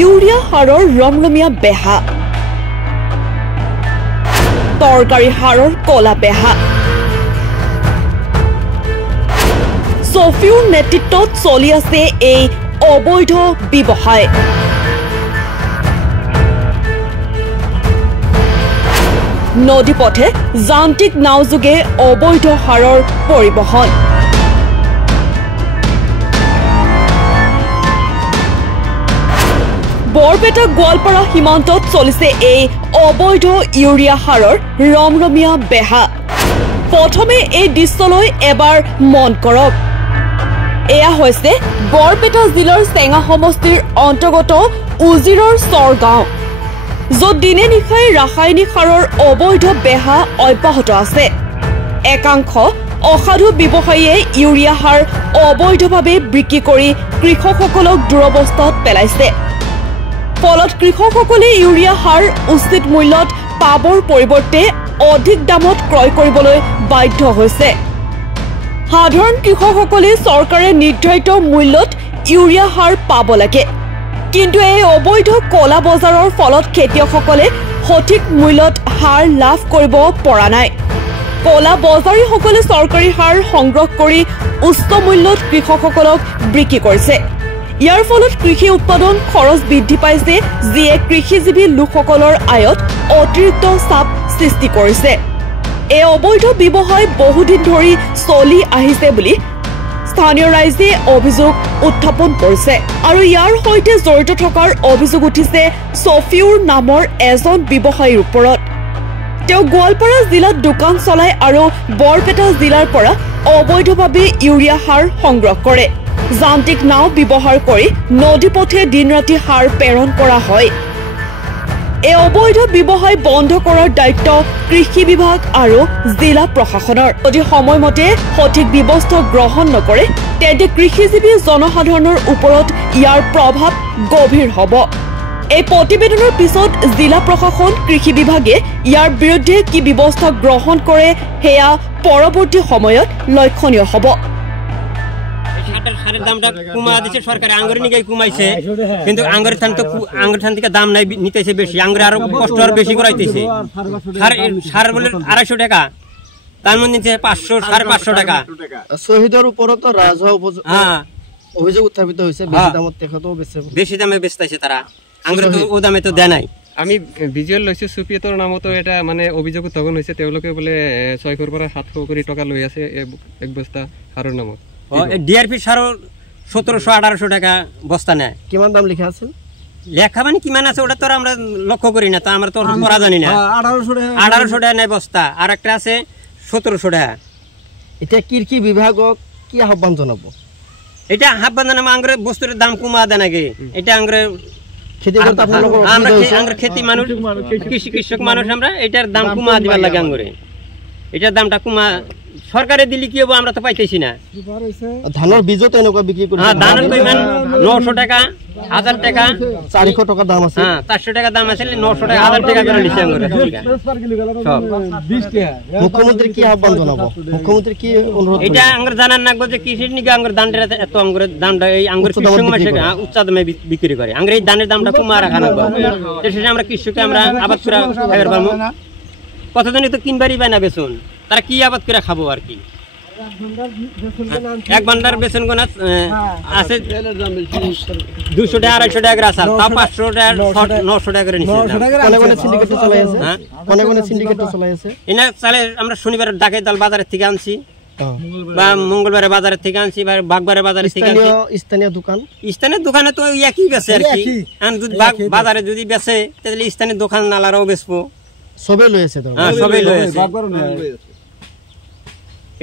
Urea সাৰৰ ৰমৰমীয়া বেহা, তৰকাৰী সাৰৰ কলা বেহা। ছফিউৰ নেতৃত্বত চলি আছে এই অবৈধ ব্যৱসায়। নদীপথে যান্ত্ৰিক নাওযোগে অবৈধ সাৰৰ পৰিবহণ। বৰপেটা গোৱালপাৰা সীমান্তত চলিছে এই অবৈধ ইউৰিয়া সাৰৰ ৰমৰমীয়া বেহা। প্ৰথমে এই দৃশ্যলৈ এবাৰ মন কৰক। এয়া হৈছে বৰপেটা জিলাৰ চেঙা সমষ্টিৰ অন্তৰ্গত উজিৰৰ চৰ গাঁও, য'ত দিনে নিশাই ৰাসায়নিক সাৰৰ অবৈধ বেহা অব্যাহত আছে। একাংশ অসাধু ব্যৱসায়ীয়ে ইউৰিয়া সাৰ অবৈধভাৱে বিক্ৰী কৰি কৃষকসকলক দুৰৱস্থাত পেলাইছে। ফলত কৃষকসকলে ইউৰিয়া সাৰ উচিত মূল্যত পাবৰ পৰিৱৰ্তে অধিক দামত ক্ৰয় কৰিবলৈ বাধ্য হৈছে। সাধাৰণ কৃষকসকলে চৰকাৰে নিৰ্ধাৰিত মূল্যত ইউৰিয়া সাৰ পাব লাগে, কিন্তু এই অবৈধ কলা বজাৰৰ ফলত খেতিয়কসকলে সঠিক মূল্যত সাৰ লাভ কৰিব পৰা নাই। কলা বজাৰীসকলে চৰকাৰী সাৰ সংগ্ৰহ কৰি উচ্চ মূল্যত কৃষকসকলক বিক্ৰী কৰিছে। ইয়াৰ ফলত কৃষি উৎপাদন খৰচ বৃদ্ধি পাইছে, যিয়ে কৃষিজীৱী লোকসকলৰ আয়ত অতিৰিক্ত চাপ সৃষ্টি কৰিছে। এই অবৈধ ব্যৱসায় বহুদিন ধৰি চলি আহিছে বুলি স্থানীয় ৰাইজে অভিযোগ উত্থাপন কৰিছে আৰু ইয়াৰ সৈতে জড়িত থকাৰ অভিযোগ উঠিছে ছফিউৰ নামৰ এজন ব্যৱসায়ীৰ ওপৰত। তেওঁ গোৱালপাৰা জিলাত দোকান চলায় আৰু বৰপেটা জিলাৰ পৰা অবৈধভাৱে ইউৰিয়া সাৰ সংগ্ৰহ কৰে। যান্ত্ৰিক নাও ব্যৱহাৰ কৰি নদীপথে দিন ৰাতি সাৰ প্ৰেৰণ কৰা হয়। এই অবৈধ ব্যৱসায় বন্ধ কৰাৰ দায়িত্ব কৃষি বিভাগ আৰু জিলা প্ৰশাসনৰ। যদি সময়মতে সঠিক ব্যৱস্থা গ্ৰহণ নকৰে, তেন্তে কৃষিজীৱী জনসাধাৰণৰ ওপৰত ইয়াৰ প্ৰভাৱ গভীৰ হ'ব। এই প্ৰতিবেদনৰ পিছত জিলা প্ৰশাসন, কৃষি বিভাগে ইয়াৰ বিৰুদ্ধে কি ব্যৱস্থা গ্ৰহণ কৰে সেয়া পৰৱৰ্তী সময়ত লক্ষণীয় হ'ব। সারের দামটা কমা দিচ্ছে সরকার, আঙ্গুর নিকে কমাইছে, কিন্তু আঙ্গুর থান থেকে দাম নাই নিতেছে বেশি, আঙ্গুর আরো কষ্ট আরো বেশি করাইতেছে। সার বলে 250 টাকা, তার মধ্যে 500 550 টাকা। শহীদের উপরও তো রাজহাঁস অভিযোগ উত্থাপিত হয়েছে, বেশি দামত তেখেতও বেশি দামে বেচতেছে তারা, আঙ্গুর তো ও দামে তো দেয় নাই। আমি ভিজুৱেল লৈছো সুপ্ৰিয়তৰ নামতো এটা মানে অভিযোগ উত্থাপন হৈছে, তেওঁলোকে বোলে 600 পৰা 700 কৰি টকা লৈ আছে এক বস্তা সাৰৰ নামত। ডিআরপি সারও 1700-1800 টাকা বস্তা নেয়। কিমান দাম লেখা আছে? লেখা মানে কিমান আছে ওটা তো আমরা লক্ষ্য করি না, তো আমরা তো পড়া জানি না। 1800 টাকা নেয় বস্তা, আর একটা আছে 1700 টাকা। এটা কৃষি বিভাগক কি আহ্বান জানাবো? এটা আহ্বান জানাবো আঙ্গুরের বস্তুর দাম কমা দেয় নাকি। এটা আঙ্গুরের আমরা খেতি মানুষ, কৃষক মানুষ, আমরা এটার দাম কমা দিবার লাগে। আঙ্গুরে এটার দামটা কমা সরকারে দিলি কি হবো, আমরা তো পাইতেছি না। ধানের বীজও তো এনেকুৱা বিক্রি করে। হ্যাঁ, ধানের তো ইমান 900 টাকা, 1000 টাকা, 400 টাকা দাম আছে। হ্যাঁ, 400 টাকা দাম আছে, 900 টাকা, 1000 টাকা করে নিছে আঙ্গুর। মুখ্যমন্ত্রী কি আহ্বান জানাবো? মুখ্যমন্ত্রী কি অনুরোধ? এটা আঙ্গুর জানার নাগবো যে কৃষির নিকে আঙ্গুর দানটা এত আঙ্গুরের দামটা, এই আঙ্গুর কৃষক মাসে উচ্চ দামে বিক্রি করে। আঙ্গুর এই দানের দামটা কমা রাখা নাগবো, সেটা আমরা কৃষককে আমরা আবাদ করে খাইবার পারবো। কতজনই তো কিনবারই পায় না বেচুন, তারা কি আবাদ করে খাবো আর কি। এক ভান্ডার বেতন গোনা আছে 200 টাকা 250 টাকা করে আছে, তাও 500 টাকা 900 টাকা করে নিছে। কোনে সিন্ডিকেট চলাই আছে? হ্যাঁ, কোনে সিন্ডিকেট চলাই আছে? এনা চালে আমরা শনিবার ডাকে দল বাজারের থেকে আনছি, বা মঙ্গলবারে বাজারের থেকে আনছি, বা বাগবারে বাজারের থেকে আনছি। স্থানীয় দোকানে তো একই বেচে আর কি। আর যদি বাজারে যদি বেচে তাহলে স্থানীয় দোকান নালারাও বেচবো, সবাই লয়েছে তো। হ্যাঁ, সবাই লয়েছে।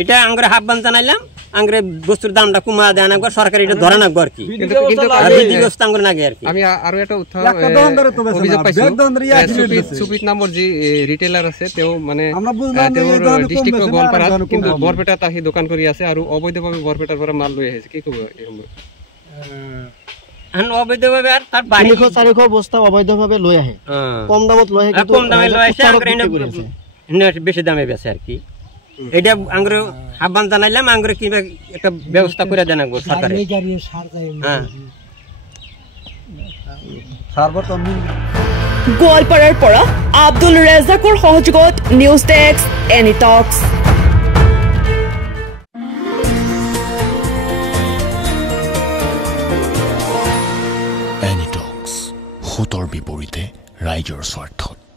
এটা আঙ্গুরে আহ্বান জানাইলাম, আঙ্গুরে বস্তুর দামটা কমা দেয় না, সরকার এটা ধরে নাকবো আর কি। আমি আরো একটা অভিযোগ পাইছো, সুপিত নামৰ যি ৰিটেলাৰ আছে, তেও মানে ডিস্ট্ৰিক্ট গোৱালপাৰাত কিন্তু বৰপেটাত আহি দোকান কৰি আছে আৰু অবৈধভাৱে বৰপেটাৰ পৰা মাল লৈ আহিছে। কি কব এই সময়ত? অবৈধভাৱে আৰ তাৰ বাড়ি 400 বস্তা অবৈধভাৱে লৈ আহে, কম দামত লৈ আহে, কম দামে লৈ আসে, বেশি দামে বেচে আর কি। এটা আঙ্গুরে আহ্বান জানাইলাম, আঙ্গুরে কিভাবে একটা ব্যবস্থা করে দেন সরকার। গোৱালপাৰাৰ পৰা আব্দুল ৰেজাকৰ সহযোগত নিউজ ডেস্ক এনি টক্স। এনি টক্স, সোঁতৰ বিপৰীতে ৰাইজৰ স্বাৰ্থত।